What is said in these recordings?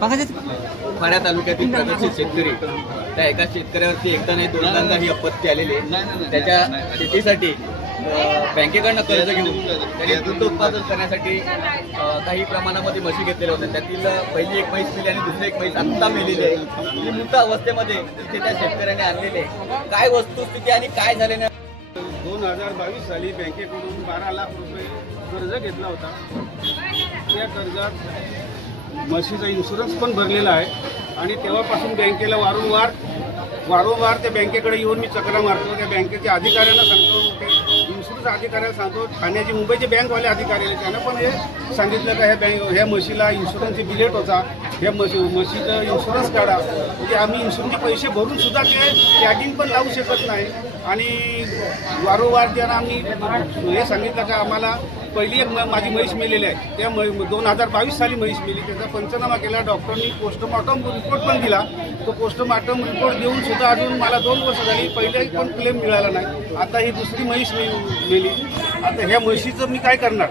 पाड्या तालुक्यातील प्रगतशील शेतकरी त्या एका शेतकऱ्यावरती एकदा नाही दोनदा ही आपत्ती आलेली आहे. त्याच्या शेतीसाठी बँकेकडनं कर्ज घेऊन त्याने दूध उत्पादन करण्यासाठी काही प्रमाणामध्ये म्हशी घेतलेल्या होत्या. त्यातील पहिली एक म्हैस मेली आणि दुसरी एक म्हैस आत्ता मेलेली आहे. ही मृत अवस्थेमध्ये इथे त्या शेतकऱ्याने आणलेली आहे. काय वस्तुस्थिती आणि काय झालेलं दोन हजार बावीस साली बँकेकडून बारा लाख रुपये कर्ज घेतला होता. त्या कर्जात म्हशीचा इन्शुरन्स पण भरलेला आहे. आणि तेव्हापासून बँकेला वारंवार वारंवार त्या बँकेकडे येऊन मी चक्रा मारतो. त्या बँकेच्या अधिकाऱ्यांना सांगतो ते इन्शुरन्स अधिकाऱ्याला सांगतो ठाण्याचे मुंबईचे बँकवाले अधिकारी आहेत त्यांना पण हे सांगितलं का ह्या बँक ह्या म्हशीला इन्शुरन्सची बिलेट होता. ह्या म्हशी म्हशीचं इन्शुरन्स काढा. म्हणजे आम्ही इन्शुरन्सचे पैसे भरून सुद्धा ते टॅगिंग पण लावू शकत नाही. आणि वारंवार त्यांना आम्ही हे सांगितलं का आम्हाला पहिली एक म- माझी म्हैस मिळलेली आहे. त्या मै दोन हजार बावीस साली म्हैस मिळली त्याचा पंचनामा केला. डॉक्टरांनी पोस्टमॉर्टम रिपोर्ट पण दिला. तो पोस्टमॉर्टम रिपोर्ट देऊन सुद्धा अजून मला दोन वर्ष झाली. पहिले पण क्लेम मिळाला नाही. आता ही दुसरी म्हैस मे- मेली. आता ह्या म्हशीचं मी काय करणार?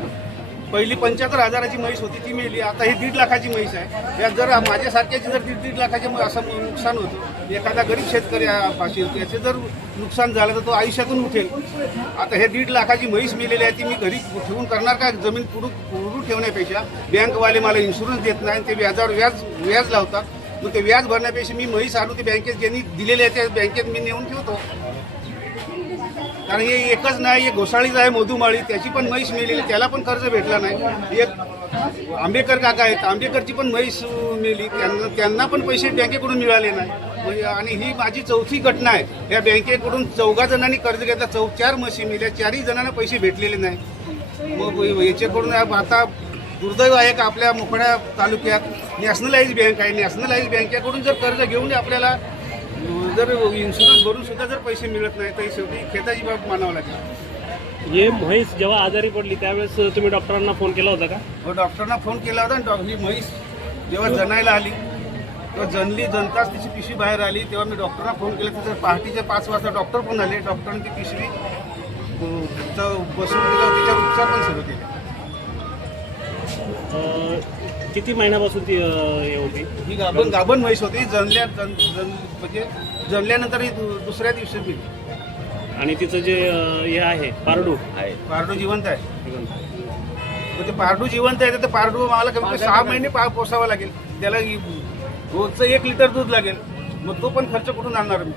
पहिली पंच्याहत्तर हजाराची म्हैस होती ती मेली. आता ही दीड लाखाची म्हैस आहे. या जर माझ्यासारख्याची जर दीड दीड लाखाचे असं नुकसान होतं एखादा गरीब शेतकरी असेल त्याचे जर नुकसान झालं तर तो आयुष्यातून उठेल. आता हे दीड लाखाची म्हैस मेलेली आहे ती मी घरी ठेवून करणार का? जमीन पुढू पुरू ठेवण्यापेक्षा. बँकवाले मला इन्शुरन्स देत नाही ते व्याजावर व्याज व्याज लावतात. मग ते व्याज भरण्यापेक्षा मी म्हैस आणून ते बँकेत ज्यांनी दिलेले आहे त्या बँकेत मी नेऊन ठेवतो. कारण हे एकच नाही हे घोसाळीच आहे मधुमाळी. त्याची पण म्हैस मिळेली त्याला पण कर्ज भेटला नाही. एक आंबेकर काका आहेत आंबेकरची पण म्हैस मिळली त्यांना त्यांना पण पैसे बँकेकडून मिळाले नाही. म्हणजे, आणि ही माझी चौथी घटना आहे. या बँकेकडून चौघा जणांनी कर्ज घेतला. चौ चार म्हशी मिळल्या चारही जणांना पैसे भेटलेले नाही. मग याच्याकडून आता दुर्दैव आहे का आपल्या मोकळ्या तालुक्यात? नॅशनलाइज बँक आहे. नॅशनलाइज बँकेकडून जर कर्ज घेऊन आपल्याला जर इन्शुरन्स भरून सुद्धा जर पैसे मिळत नाही तर शेवटी खेताची बाब मानावं लागेल. हे म्हैस जेव्हा आजारी पडली त्यावेळेस तुम्ही डॉक्टरांना फोन केला होता का? व डॉक्टरना फोन केला होता आणि डॉ- ही म्हैस जेव्हा जनायला आली तेव्हा जनली जनताच तिची पिशवी बाहेर आली. तेव्हा मी डॉक्टरना फोन केला तिथं पहाटेच्या पाच वाजता डॉक्टर पण आले. डॉक्टरांनी ती पिशवी अं, तिथं बसून तिला तिच्यावर उपचार पण सुरू केले. किती महिन्यापासून ती हे होती? ही गाभण गाभण म्हैस होती. जनल्या जन जन म्हणजे जनल्यानंतर ही दु- दुसऱ्या दिवशी मी आणि तिचं जे अं, हे आहे पारडू. आहे. पारडू जिवंत आहे. मग ते पारडू जिवंत आहे तर ते पारडू मला कमीत कमी सहा महिने पा पोसावं लागेल. त्याला रोजचं एक लिटर दूध लागेल. मग तो पण खर्च कुठून आणणार मी?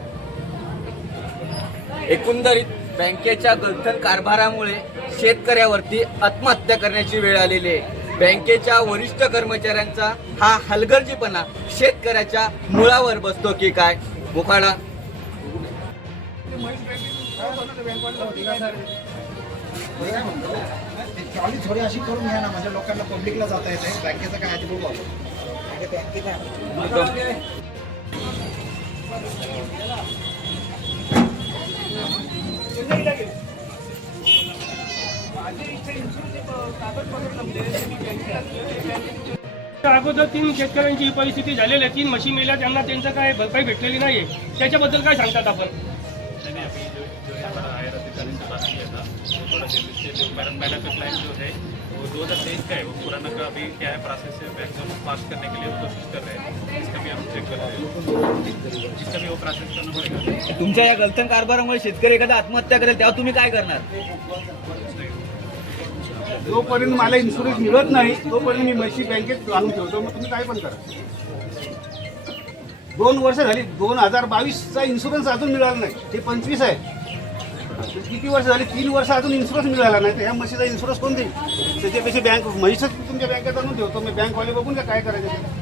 एकंदरीत बँकेच्या गलथन कारभारामुळे शेतकऱ्यावरती आत्महत्या करण्याची वेळ आलेली आहे. बँकेच्या वरिष्ठ कर्मचाऱ्यांचा हा हलगर्जीपणा शेतकऱ्याच्या मुळावर बसतो की काय? मुखाडा ट्रॉली थोडी अशी करून घ्या ना म्हणजे लोकांना पब्लिकला जाता येते बँकेचं काय आधी बघू आपण अगोदर तीन शेतकऱ्यांची ही परिस्थिती झालेली आहे. तीन म्हशी मेल्या त्यांना त्यांचं काय भरपाई भेटलेली नाहीये. त्याच्याबद्दल काय सांगतात आपण? मैंने अभी जो जो हमारा हायर अधिकारी से बात किया था वो थोड़ा जल्दी से जो मैडम मैडम का क्लाइंट जो वो दो हज़ार तेईस का है वो पुराना का अभी क्या है? प्रोसेस है? पास करने के लिए वो कोशिश कर रहे हैं. इसका भी हम चेक कर रहे हैं. इसका भी वो प्रोसेस करना पड़ेगा. तुमच्या या गलथन कारभारामुळे शेतकरी एखादा आत्महत्या करेल तेव्हा तुम्ही काय करणार? जोपर्यंत मला इन्शुरन्स मिळत नाही तोपर्यंत मी म्हशी बँकेत आणून ठेवतो. मग तुम्ही काय पण करा. दोन वर्ष झाली दोन हजार बावीसचा इन्शुरन्स अजून मिळाला नाही. ते पंचवीस आहे. किती वर्ष झाली? तीन वर्ष अजून इन्शुरन्स मिळाला नाही. तर ह्या म्हशीचा इन्शुरन्स कोण देईल? त्याच्यापेक्षा बँक म्हशीच तुमच्या बँकेत आणून ठेवतो. मी बँकवाले बघून काय करायचं?